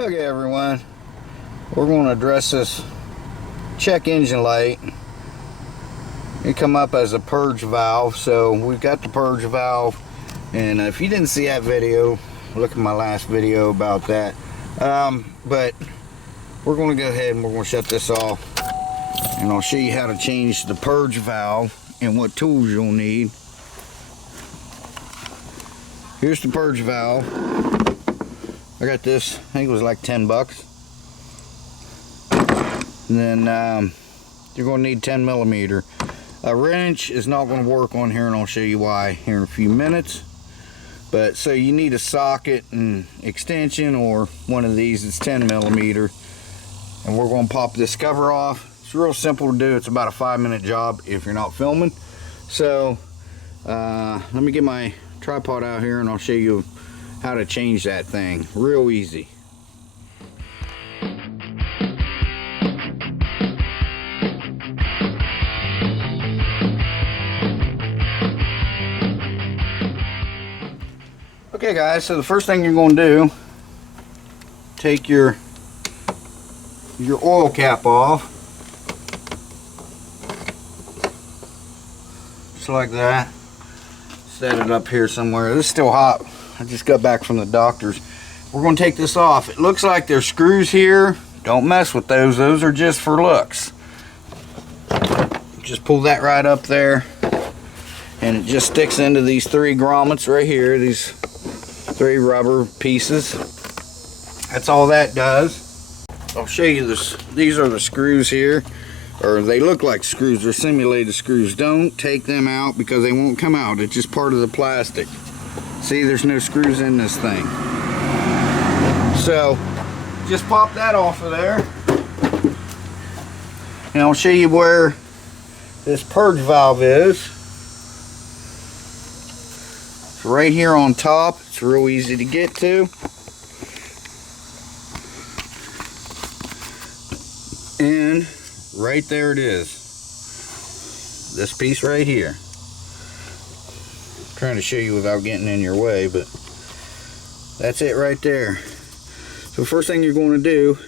Okay everyone, we're going to address this check engine light. It come up as a purge valve, so we've got the purge valve, and if you didn't see that video, look at my last video about that. But we're going to go ahead and we're going to shut this off, and I'll show you how to change the purge valve and what tools you'll need. Here's the purge valve. I got this, I think it was like 10 bucks. And then you're going to need 10 millimeter. A wrench is not going to work on here, and I'll show you why here in a few minutes. But so you need a socket and extension, or one of these. It's 10 millimeter. And we're going to pop this cover off. It's real simple to do. It's about a 5-minute job if you're not filming. So let me get my tripod out here and I'll show you how to change that thing. Real easy. Okay guys, so the first thing you're going to do, take your oil cap off, just like that. Set it up here somewhere. This is still hot. I just got back from the doctor's. We're going to take this off. It looks like there's screws here. Don't mess with those. Those are just for looks. Just pull that right up there, and it just sticks into these 3 grommets right here. These 3 rubber pieces. That's all that does. I'll show you this. These are the screws here, or they look like screws. They're simulated screws. Don't take them out because they won't come out. It's just part of the plastic. See, there's no screws in this thing. So just pop that off of there, and I'll show you where this purge valve is. It's right here on top. It's real easy to get to. And right there it is. This piece right here. I'm trying to show you without getting in your way, but that's it right there. So first thing you're going to do,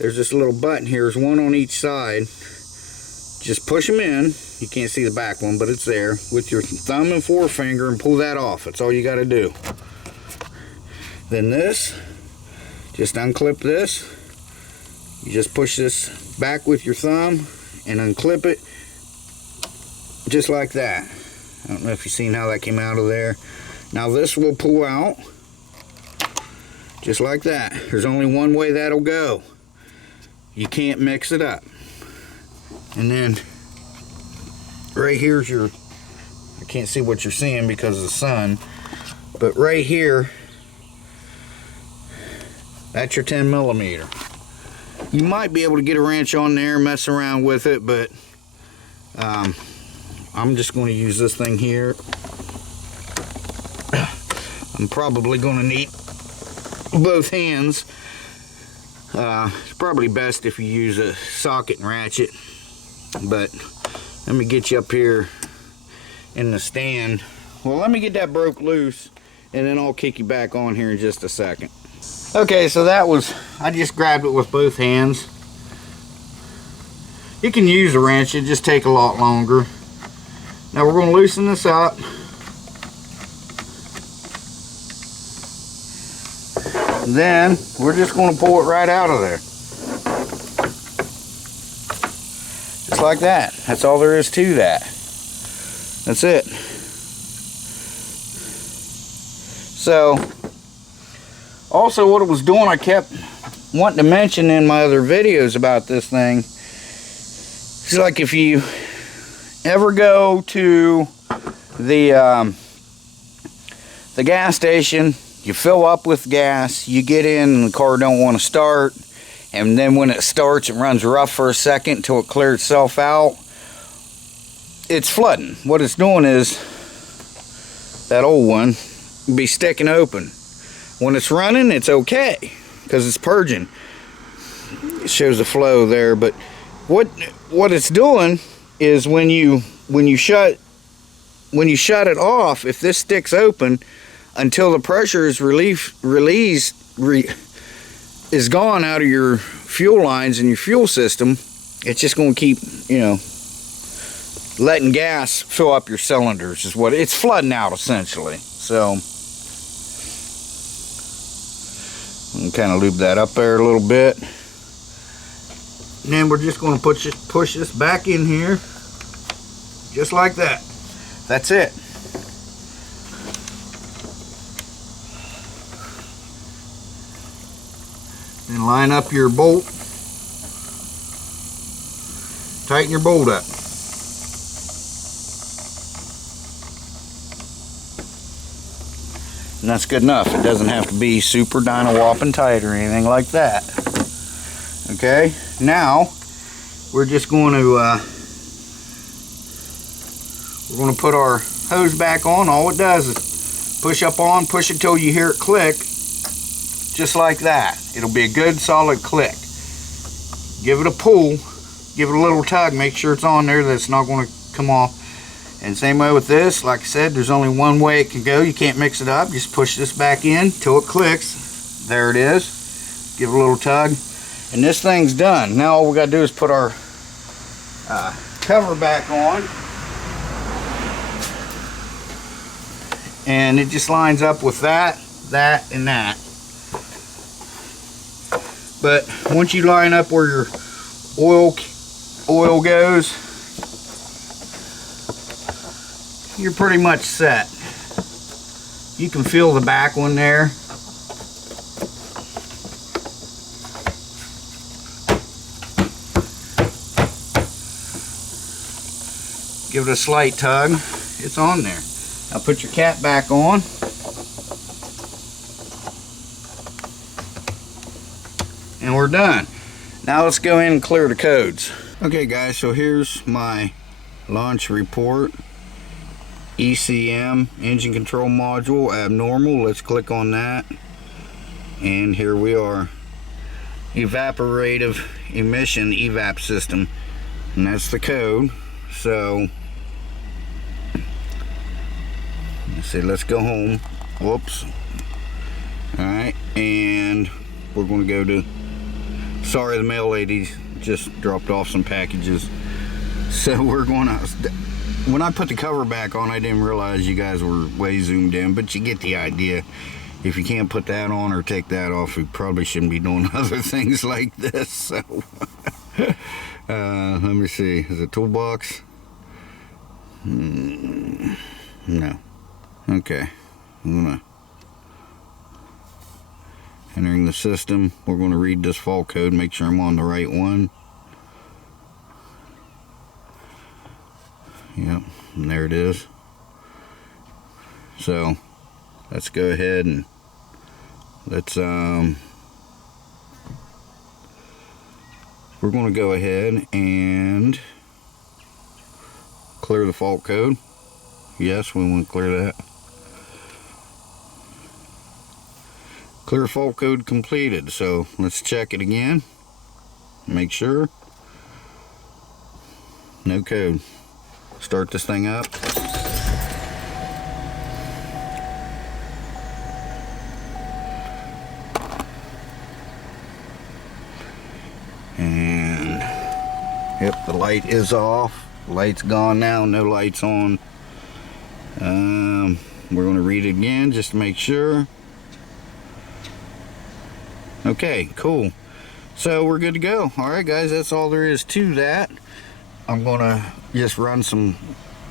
there's this little button here. There's one on each side. Just push them in. You can't see the back one, but it's there. With your thumb and forefinger, and pull that off. That's all you got to do. Then this, just unclip this. You just push this back with your thumb and unclip it, just like that. I don't know if you've seen how that came out of there. Now this will pull out, just like that. There's only one way that'll go. You can't mix it up. And then right here's your, I can't see what you're seeing because of the sun, but right here, that's your 10 millimeter. You might be able to get a wrench on there and mess around with it, but I'm just going to use this thing here. I'm probably going to need both hands. It's probably best if you use a socket and ratchet, but let me get you up here in the stand. Well, let me get that broke loose, and then I'll kick you back on here in just a second. Okay, so that was, I just grabbed it with both hands. You can use a wrench, it just take a lot longer. Now we're going to loosen this up. Then we're just going to pull it right out of there. Just like that. That's all there is to that. That's it. So, also what it was doing, I kept wanting to mention in my other videos about this thing. It's like if you ever go to the gas station, you fill up with gas, you get in and the car don't want to start, and then when it starts it runs rough for a second until it clears itself out. It's flooding. What it's doing is, that old one be sticking open. When it's running, it's okay because it's purging. It shows the flow there, but what it's doing is when you shut it off, if this sticks open until the pressure is released, is gone out of your fuel lines and your fuel system, it's just going to keep, you know, letting gas fill up your cylinders is what it's flooding out essentially. So and kind of lube that up there a little bit. And then we're just going to push this back in here, just like that. That's it. Then line up your bolt. Tighten your bolt up. And that's good enough. It doesn't have to be super dyno-whopping tight or anything like that. Okay, now we're just going to put our hose back on. All it does is push up on, push it till you hear it click, just like that. It'll be a good solid click. Give it a pull, give it a little tug, make sure it's on there, that it's not going to come off. And same way with this, like I said, there's only one way it can go. You can't mix it up. Just push this back in till it clicks. There it is. Give it a little tug. And this thing's done. Now all we got to do is put our cover back on. And it just lines up with that, that, and that. But once you line up where your oil goes, you're pretty much set. You can feel the back one there. Give it a slight tug. It's on there. Now put your cap back on. And we're done. Now let's go in and clear the codes. Okay guys, so here's my launch report. ECM, engine control module, abnormal. Let's click on that. And here we are. Evaporative emission evap system. And that's the code. So let's see, let's go home. Whoops. Alright, and we're going to go to, sorry, the mail lady just dropped off some packages. So we're going to, when I put the cover back on, I didn't realize you guys were way zoomed in, but you get the idea. If you can't put that on or take that off, we probably shouldn't be doing other things like this. So let me see, is it toolbox? No. Okay, I'm gonna entering the system. We're going to read this fault code, make sure I'm on the right one. Yep, and there it is. So let's go ahead and let's we're going to go ahead and clear the fault code. Yes, we want to clear that. Clear fault code completed. So let's check it again. Make sure. No code. Start this thing up. And yep, the light is off. Light's gone now, no lights on. We're going to read it again just to make sure. Okay, cool. So we're good to go. Alright guys, that's all there is to that. I'm going to just run some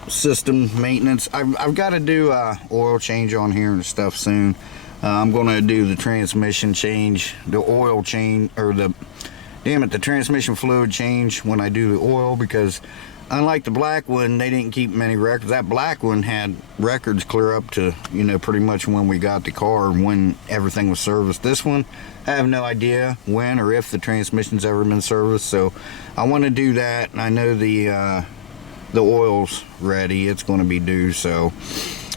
system maintenance. I've got to do oil change on here and stuff soon. I'm going to do the transmission change, the oil change, or the transmission fluid change when I do the oil, because unlike the black one, they didn't keep many records. That black one had records clear up to, you know, pretty much when we got the car, when everything was serviced. This one, I have no idea when or if the transmission's ever been serviced, so I want to do that. I know the oil's ready. It's going to be due, so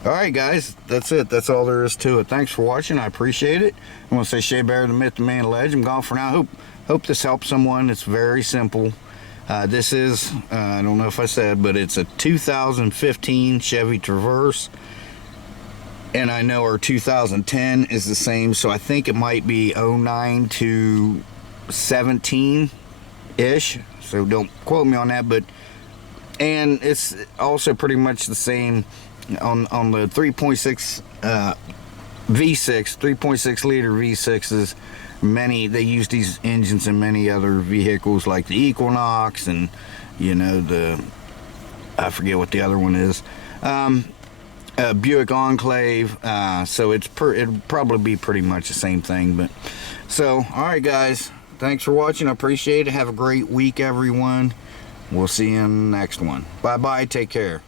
alright guys, that's it. That's all there is to it. Thanks for watching. I appreciate it. I want to say Shea Bear, the myth, the man, the legend. I'm gone for now. Hope this helps someone. It's very simple. This is, I don't know if I said, but it's a 2015 Chevy Traverse. And I know our 2010 is the same, so I think it might be 09 to 17-ish. So don't quote me on that, but and it's also pretty much the same on the 3.6 V6, 3.6 liter V6s. They use these engines in many other vehicles like the Equinox and, you know, I forget what the other one is. Buick Enclave. So it'd probably be pretty much the same thing. But so, all right, guys. Thanks for watching. I appreciate it. Have a great week, everyone. We'll see you in the next one. Bye-bye. Take care.